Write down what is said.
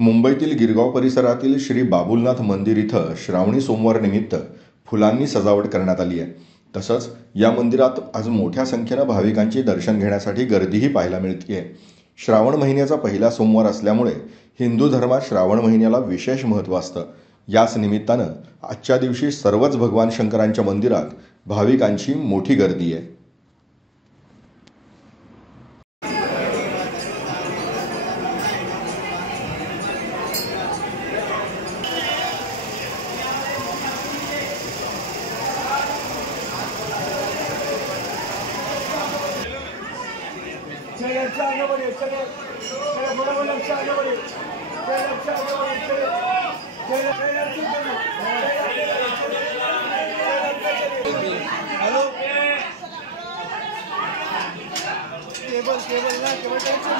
मुंबईतील गिरगाव परिसरातील श्री बाबुलनाथ मंदिर इथं श्रावणी सोमवार निमित्त फुलांनी सजावट करण्यात आली आहे. तसंच या मंदिरात आज मोठ्या संख्येनं भाविकांची दर्शन घेण्यासाठी गर्दीही पाहायला मिळते. श्रावण महिन्याचा पहिला सोमवार असल्यामुळे हिंदू धर्मात श्रावण महिन्याला विशेष महत्त्व असतं. याच निमित्तानं आजच्या दिवशी सर्वच भगवान शंकरांच्या मंदिरात भाविकांची मोठी गर्दी आहे. केबल ना केबल टेंशन